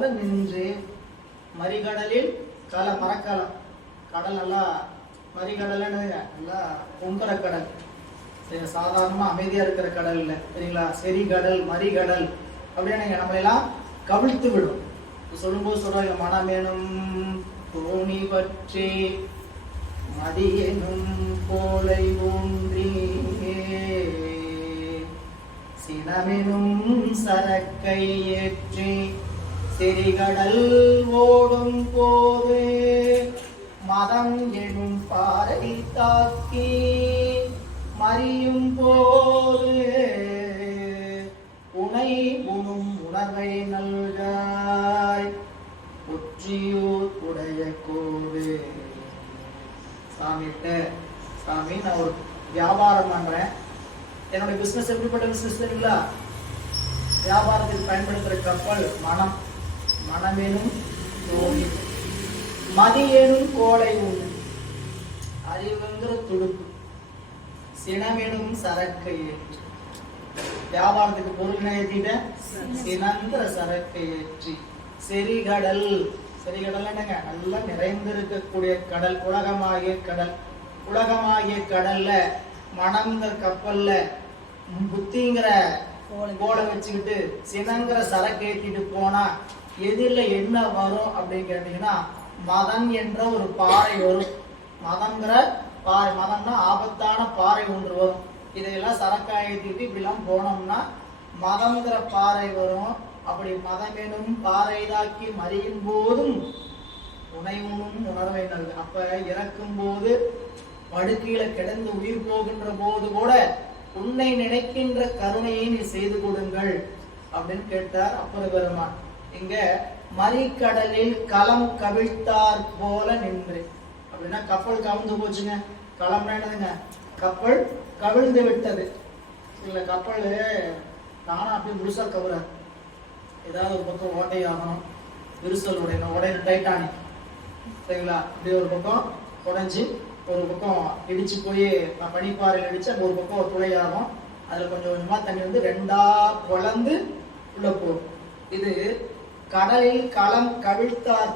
போல நின்று மறிகடலில் மரக்கலம் கடல் நல்லா மறிகடல்னு நல்லா பொங்குற கடல், சாதாரணமா அமைதியா இருக்கிற கடல் இல்லை சரிங்களா. செறிகடல் மறிகடல் அப்படின்னு நம்மளெல்லாம் கவிழ்த்து விடும். சொல்லும்போது சொல்றாங்க, மனமெனும் தோணி பற்றி மதியெனும் கோலை ஊன்றி சினமெனும் சரக்கை ஏற்றி செறிகடல் ஓடும் போது மதம் எனும் பாறை தாக்கி மறியும் போது உனை உணும் உணர்வை நல்காய் ஒற்றியூர் உடைய கோடு. சாமி நான் ஒரு வியாபாரம் பண்றேன், என்னுடைய பிசினஸ் எப்படிப்பட்ட பிசினஸ் தெரியுங்களா? வியாபாரத்தில் பயன்படுத்துற கப்பல் மனம், மனமெனும் தோணி, மதியெனும் கோலை உண்டு, அறிவுங்கிற துடுப்பு, சினமெனும் சரக்கை ஏற்றி. வியாபாரத்துக்கு பொருள் ஏற்றிட்ட சினந்திர சரக்கை ஏற்றி செறிகடல். செறிகடல் என்னங்க? நல்லா நிறைந்திருக்கக்கூடிய கடல், உலகமாகிய கடல். உலகமாகிய கடல்ல மனம்ங்கிற கப்பல்ல புத்திங்கிற கோலை வச்சுக்கிட்டு சினங்கிற சரக்கு ஏற்றிட்டு போனா எதிரில என்ன வரும் அப்படின்னு கேட்டீங்கன்னா, மதம் என்ற ஒரு பாறை வரும். மதங்கிற பாறை, மதம்னா ஆபத்தான பாறை ஒன்று வரும். இதையெல்லாம் சரக்காய் ஏற்றிட்டு இப்படிலாம் போனோம்னா மதங்கிற பாறை வரும். அப்படி மதமெனும் பாறைதாக்கி மறியும் போதும் உனைவுனும் உணர்வை நல்கு. அப்ப இறக்கும் போது படுக்கையில கிடந்து உயிர் போகின்ற போது கூட உன்னை நினைக்கின்ற கருணையை நீ செய்து கொடுங்கள் அப்படின்னு கேட்டார் அப்பர் பெருமான். இங்க மறிக்கடலில் களம் கவிழ்த்தார் போல நின்று அப்படின்னா கப்பல் கவிழ்ந்து போச்சுங்க. களம்னா என்னதுங்க? கப்பல் கவிழ்ந்து விட்டது. இல்ல கப்பல் தானா அப்படி முழுசா கவுறாரு. ஏதாவது ஒரு பக்கம் ஓட்டை ஆகணும், விரிசல் உடையணும், டைட்டானிக் சரிங்களா. இப்படி ஒரு பக்கம் உடைஞ்சி ஒரு பக்கம் இடிச்சு போய் பனிப்பாறையில் இடிச்சு அங்க ஒரு பக்கம் ஒரு துளையாகும். அதுல கொஞ்சம் கொஞ்சமா தண்ணி வந்து ரெண்டா குழந்து உள்ள போகும். இது கடலில் களம் கவிழ்த்தார்